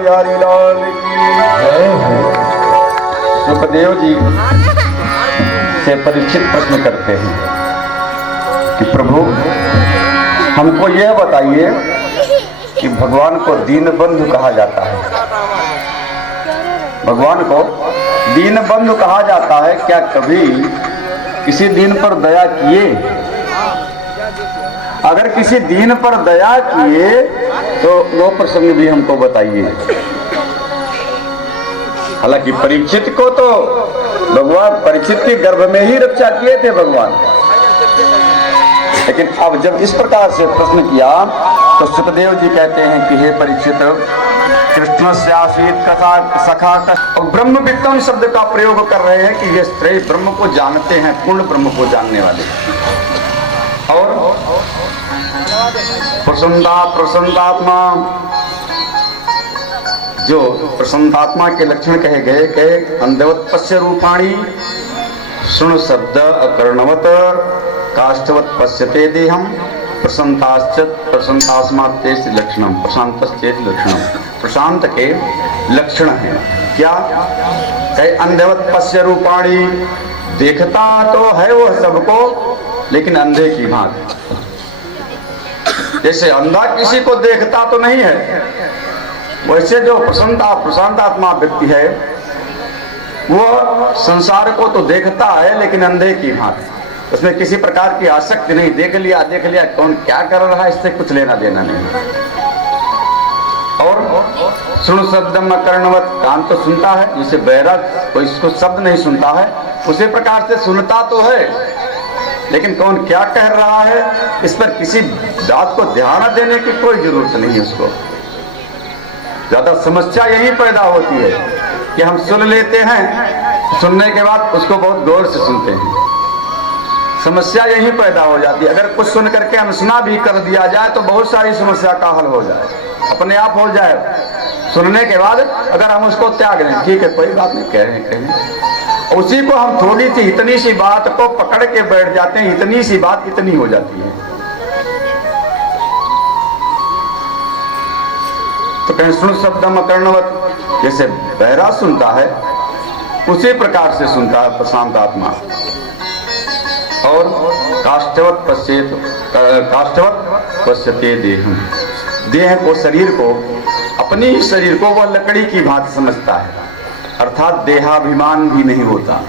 यारी लाल की जय हो। सुखदेव जी से परीक्षित प्रश्न करते हैं कि प्रभु हमको यह बताइए कि भगवान को दीनबंधु कहा जाता है। भगवान को दीनबंधु कहा जाता है, क्या कभी किसी दीन पर दया किए? अगर किसी दीन पर दया किए तो वो प्रसंग भी हमको बताइए। हालांकि परीक्षित को तो भगवान परीक्षित के गर्भ में ही रक्षा किए थे भगवान, लेकिन अब जब इस प्रकार से प्रश्न किया तो सुखदेव जी कहते हैं कि हे परीक्षित, कृष्ण से आशीत कथा सखा और ब्रह्म विद्वान शब्द का प्रयोग कर रहे हैं कि ये स्त्री ब्रह्म को जानते हैं, पूर्ण ब्रह्म को जानने वाले। और प्रसन्नात्मा, जो प्रसन्नात्मा के लक्षण कहे गए कि अंधवत पश्य रूपाणी सुन शब्द अकर्णवत काष्ठवत पश्यते देहम प्रशांतास्मा तेज लक्षणम प्रशांतस्तेज लक्षणम। प्रशांत के लक्षण हैं क्या? कहे अंधवत पश्य रूपाणी, देखता तो है वो सबको लेकिन अंधे की भांति। जैसे अंधा किसी को देखता तो नहीं है, वैसे जो प्रशांतात्मा व्यक्ति है वो संसार को तो देखता है लेकिन अंधे की भांति। उसमें किसी प्रकार की आसक्ति नहीं। देख लिया कौन क्या कर रहा है, इससे कुछ लेना देना नहीं। और सुन शब्दम कर्णवत, कान तो सुनता है, जिसे बहरा कोई इसको शब्द नहीं सुनता है, उसी प्रकार से सुनता तो है लेकिन कौन क्या कह रहा है इस पर किसी बात को ध्यान देने की कोई जरूरत नहीं है। उसको ज्यादा समस्या यही पैदा होती है कि हम सुन लेते हैं, सुनने के बाद उसको बहुत गौर से सुनते हैं। समस्या यही पैदा हो जाती है। अगर कुछ सुन करके अनसुना भी कर दिया जाए तो बहुत सारी समस्या का हल हो जाए, अपने आप हो जाए। सुनने के बाद अगर हम उसको त्याग लें, ठीक है कोई बात नहीं, कह रहे हैं, उसी को हम थोड़ी सी इतनी सी बात को पकड़ के बैठ जाते हैं, इतनी सी बात इतनी हो जाती है। तो कहीं सुन शब्दम अकर्णवत, जैसे बहरा सुनता है उसी प्रकार से सुनता है प्रशांत आत्मा। और काष्ठवत पश्यते देहम, देह को, शरीर को, अपनी ही शरीर को वह लकड़ी की भांति समझता है, अर्थात देहाभिमान भी नहीं होता।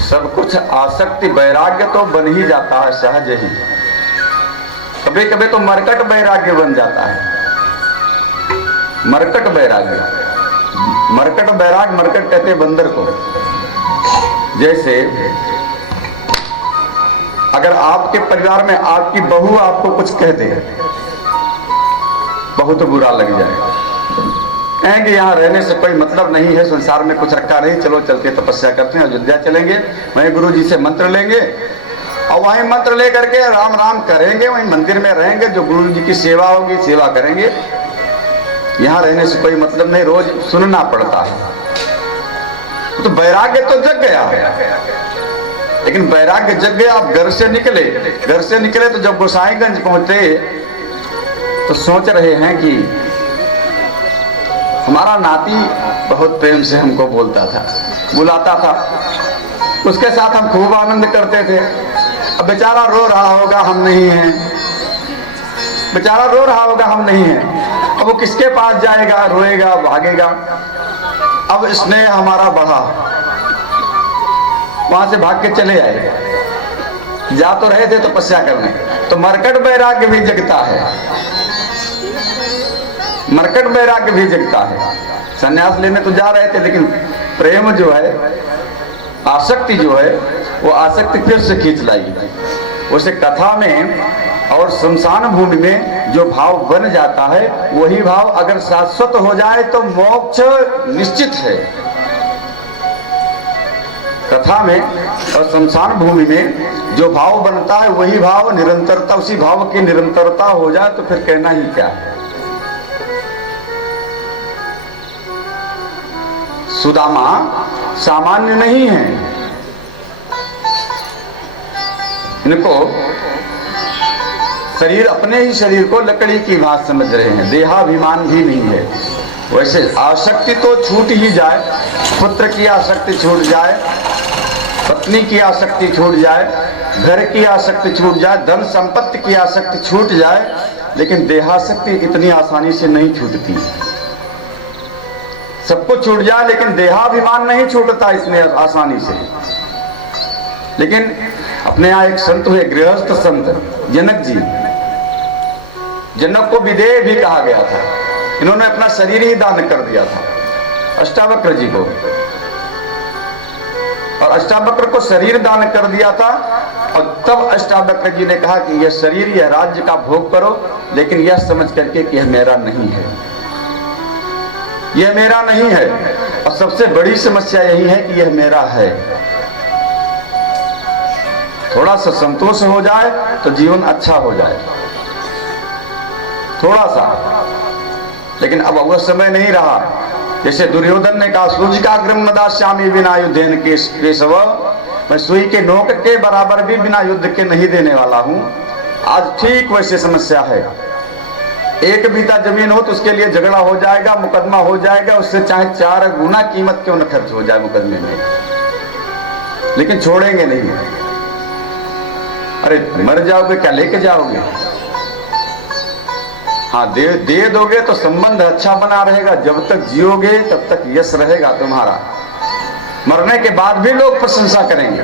सब कुछ आसक्ति वैराग्य तो बन ही जाता है सहज ही। कभी कभी तो मरकट वैराग्य बन जाता है। मरकट वैराग्य, मरकट कहते बंदर को। जैसे अगर आपके परिवार में आपकी बहू आपको कुछ कह दे, बहुत बुरा लग जाए, कहेंगे यहाँ रहने से कोई मतलब नहीं है, संसार में कुछ रखा नहीं, चलो चलते तपस्या करते हैं, अयोध्या चलेंगे, वहीं गुरु जी से मंत्र लेंगे और वहीं मंत्र ले करके राम राम करेंगे, वहीं मंदिर में रहेंगे, जो गुरु जी की सेवा होगी सेवा करेंगे। यहाँ रहने से कोई मतलब नहीं, रोज सुनना पड़ता है। तो वैराग्य तो जग गया, लेकिन वैराग्य जग गया। आप घर से निकले तो जब गोसाईगंज पहुंचे तो सोच रहे हैं कि हमारा नाती बहुत प्रेम से हमको बुलाता था, उसके साथ हम खूब आनंद करते थे। अब बेचारा रो रहा होगा हम नहीं हैं, बेचारा रो रहा होगा हम नहीं हैं। अब वो किसके पास जाएगा, रोएगा, भागेगा। अब स्नेह हमारा बढ़ा, वहां से भाग के चले आए। जा तो रहे थे तपस्या करने, तो मरकट वैराग्य भी जगता है, मरकट वैराग्य भी जगता है। संन्यास लेने तो जा रहे थे लेकिन प्रेम जो है, आसक्ति जो है, वो आसक्ति फिर से खींच लाई। उसे कथा में और शमशान भूमि में जो भाव बन जाता है, वही भाव अगर शाश्वत हो जाए तो मोक्ष निश्चित है। कथा में और शमशान भूमि में जो भाव बनता है वही भाव निरंतरता, उसी भाव की निरंतरता हो जाए तो फिर कहना ही क्या है। सुदामा सामान्य नहीं है, इनको शरीर, अपने ही शरीर को लकड़ी की बात समझ रहे हैं, देहाभिमान भी नहीं है। वैसे आसक्ति तो छूट ही जाए, पुत्र की आसक्ति छूट जाए, पत्नी की आसक्ति छूट जाए, घर की आसक्ति छूट जाए, धन संपत्ति की आसक्ति छूट जाए, लेकिन देहासक्ति इतनी आसानी से नहीं छूटती। सब कुछ छूट जाए लेकिन देहाभिमान नहीं छूटता इसमें आसानी से। लेकिन अपने यहाँ एक संत हुए, गृहस्थ संत जनक जी, जनक को विदेह भी कहा गया था। इन्होंने अपना शरीर ही दान कर दिया था अष्टावक्र जी को, और अष्टावक्र को शरीर दान कर दिया था। और तब अष्टावक्र जी ने कहा कि यह शरीर, यह राज्य का भोग करो, लेकिन यह समझ करके कि यह मेरा नहीं है, यह मेरा नहीं है। और सबसे बड़ी समस्या यही है कि यह मेरा है। थोड़ा सा संतोष हो जाए तो जीवन अच्छा हो जाए, थोड़ा सा। लेकिन अब वह समय नहीं रहा। जैसे दुर्योधन ने कहा, सूर्य का अग्रम न दास्यामि विना युद्धेन केशव, मैं सुई के नोक के बराबर भी बिना युद्ध के नहीं देने वाला हूं। आज ठीक वैसे समस्या है। एक बीता जमीन हो तो उसके लिए झगड़ा हो जाएगा, मुकदमा हो जाएगा, उससे चाहे 4 गुना कीमत क्यों न खर्च हो जाए मुकदमे में, लेकिन छोड़ेंगे नहीं। अरे मर जाओगे क्या लेके जाओगे? हाँ, दे दोगे तो संबंध अच्छा बना रहेगा। जब तक जियोगे तब तक यश रहेगा तुम्हारा। मरने के बाद भी लोग प्रशंसा करेंगे,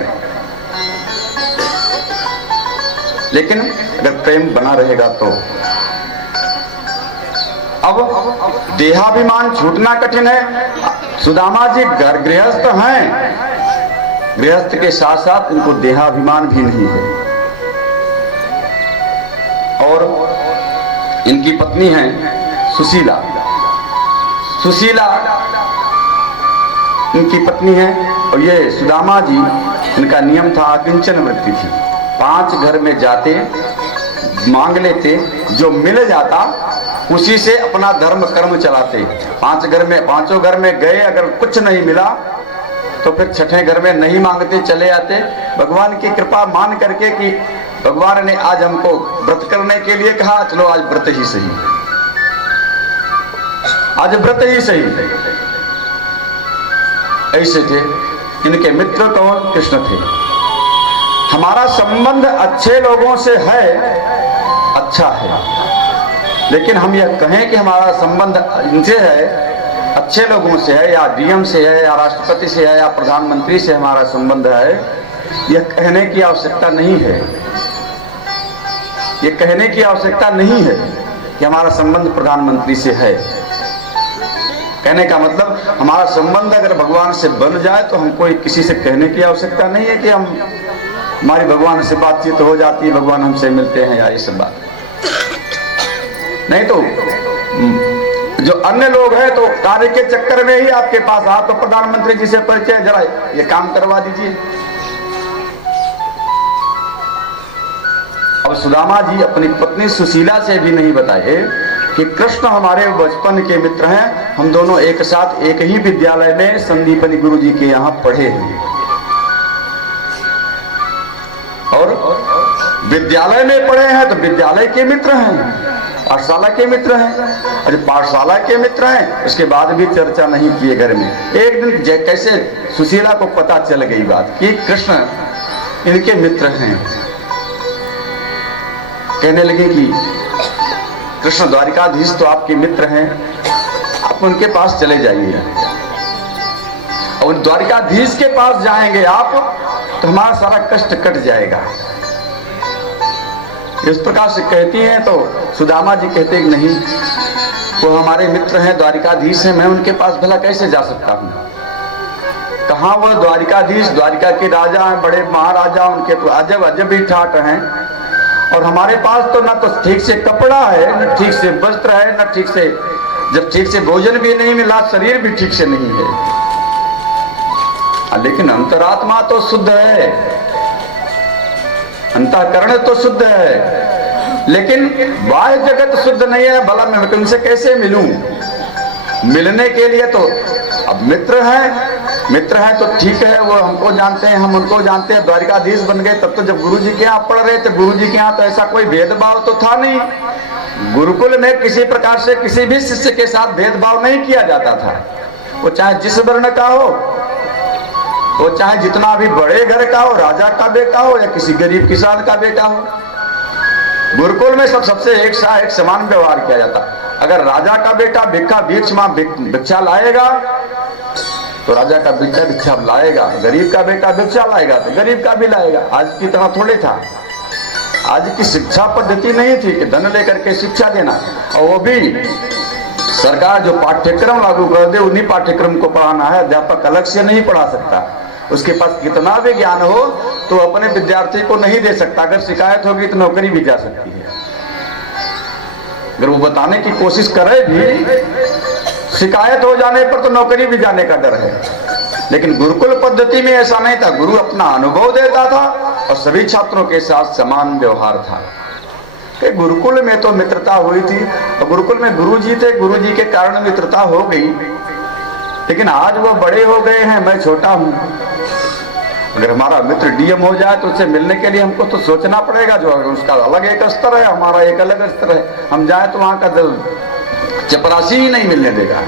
लेकिन अगर प्रेम बना रहेगा तो। अब देहाभिमान छूटना कठिन है। सुदामा जी गृहस्थ हैं, गृहस्थ के साथ साथ उनको देहाभिमान भी नहीं है। और इनकी पत्नी हैं सुशीला। सुशीला इनकी पत्नी है, और ये सुदामा जी, इनका नियम था, अकिंचन वृत्ति थी। 5 घर में जाते, मांग लेते, जो मिल जाता उसी से अपना धर्म कर्म चलाते। 5 घर में, 5 घर में गए, अगर कुछ नहीं मिला तो फिर 6ठे घर में नहीं मांगते, चले आते। भगवान की कृपा मान करके कि भगवान ने आज हमको व्रत करने के लिए कहा, चलो आज व्रत ही सही, आज व्रत ही सही। ऐसे थे इनके मित्र। कौन? कृष्ण थे। हमारा संबंध अच्छे लोगों से है, अच्छा है, लेकिन हम यह कहें कि हमारा संबंध इनसे है, अच्छे लोगों से है, या डीएम से है, या राष्ट्रपति से है, या प्रधानमंत्री से हमारा संबंध है, यह कहने की आवश्यकता नहीं है। यह कहने की आवश्यकता नहीं है कि हमारा संबंध प्रधानमंत्री से है। कहने का मतलब हमारा संबंध अगर भगवान से बन जाए तो हमको किसी से कहने की आवश्यकता नहीं है कि हमारी भगवान से बातचीत हो जाती है, भगवान हमसे मिलते हैं, या ये सब बात नहीं। तो जो अन्य लोग हैं तो कार्य के चक्कर में ही आपके पास आ, तो प्रधानमंत्री जी से परिचय, जरा ये काम करवा दीजिए। अब सुदामा जी अपनी पत्नी सुशीला से भी नहीं बताए कि कृष्ण हमारे बचपन के मित्र हैं, हम दोनों एक साथ एक ही विद्यालय में संदीपनी गुरु जी के यहाँ पढ़े हैं, और विद्यालय में पढ़े हैं तो विद्यालय के मित्र हैं, पाठशाला के मित्र हैं। अरे पाठशाला के मित्र हैं, उसके बाद भी चर्चा नहीं किए घर में। एक दिन कैसे सुशीला को पता चल गई बात कि कृष्ण इनके मित्र हैं, कहने लगे कि कृष्ण द्वारिकाधीश तो आपके मित्र हैं, आप उनके पास चले जाइए। और द्वारिकाधीश के पास जाएंगे आप तो हमारा सारा कष्ट कट जाएगा। इस प्रकार से कहती हैं तो सुदामा जी कहते हैं नहीं, वो हमारे मित्र हैं, द्वारिकाधीश हैं, मैं उनके पास भला कैसे जा सकता हूँ? कहाँ वो द्वारिकाधीश, द्वारिका के राजा हैं, बड़े महाराजा, उनके तो अजब अजब ही ठाट हैं, और हमारे पास तो ना तो ठीक से कपड़ा है, न ठीक से वस्त्र है, न ठीक से, जब ठीक से भोजन भी नहीं मिला, शरीर भी ठीक से नहीं है। लेकिन अंतरात्मा तो शुद्ध है, अंतःकरण तो शुद्ध है, लेकिन बाह्य जगत शुद्ध नहीं है। भला मैं तुमसे कैसे मिलूं? मिलने के लिए तो अब मित्र हैं, मित्र है तो ठीक है, वो हमको जानते हैं, हम उनको जानते हैं, द्वारिकाधीश बन गए। तब तो जब गुरु जी के यहाँ पढ़ रहे थे, गुरु जी के यहाँ तो ऐसा कोई भेदभाव तो था नहीं। गुरुकुल में किसी प्रकार से किसी भी शिष्य के साथ भेदभाव नहीं किया जाता था। वो चाहे जिस वर्ण का हो, वो चाहे जितना भी बड़े घर का हो, राजा का बेटा हो या किसी गरीब किसान का बेटा हो, गुरुकुल में सबसे एक समान व्यवहार किया जाता। अगर राजा का बेटा भिक्षा लाएगा तो राजा का बेटा भिक्षा लाएगा, गरीब का बेटा भिक्षा लाएगा तो गरीब का भी लाएगा। आज की तरह थोड़े था। आज की शिक्षा पद्धति नहीं थी कि धन लेकर के शिक्षा देना, और वो भी सरकार जो पाठ्यक्रम लागू कर दे उन्हीं पाठ्यक्रम को पढ़ाना है। अध्यापक अलग से नहीं पढ़ा सकता। उसके पास कितना भी ज्ञान हो तो अपने विद्यार्थी को नहीं दे सकता। अगर शिकायत होगी तो नौकरी भी जा सकती है। अगर वो बताने की कोशिश करे भी, शिकायत हो जाने पर तो नौकरी भी जाने का डर है। लेकिन गुरुकुल पद्धति में ऐसा नहीं था। गुरु अपना अनुभव देता था और सभी छात्रों के साथ समान व्यवहार था। कि गुरुकुल में तो मित्रता हुई थी, और गुरुकुल में गुरु जी थे, गुरु जी के कारण मित्रता हो गई। लेकिन आज वो बड़े हो गए हैं, मैं छोटा हूं। अगर हमारा मित्र डीएम हो जाए तो उससे मिलने के लिए हमको तो सोचना पड़ेगा। जो उसका अलग एक स्तर है, हमारा एक अलग स्तर है। हम जाए तो वहां का चपरासी ही नहीं मिलने देगा।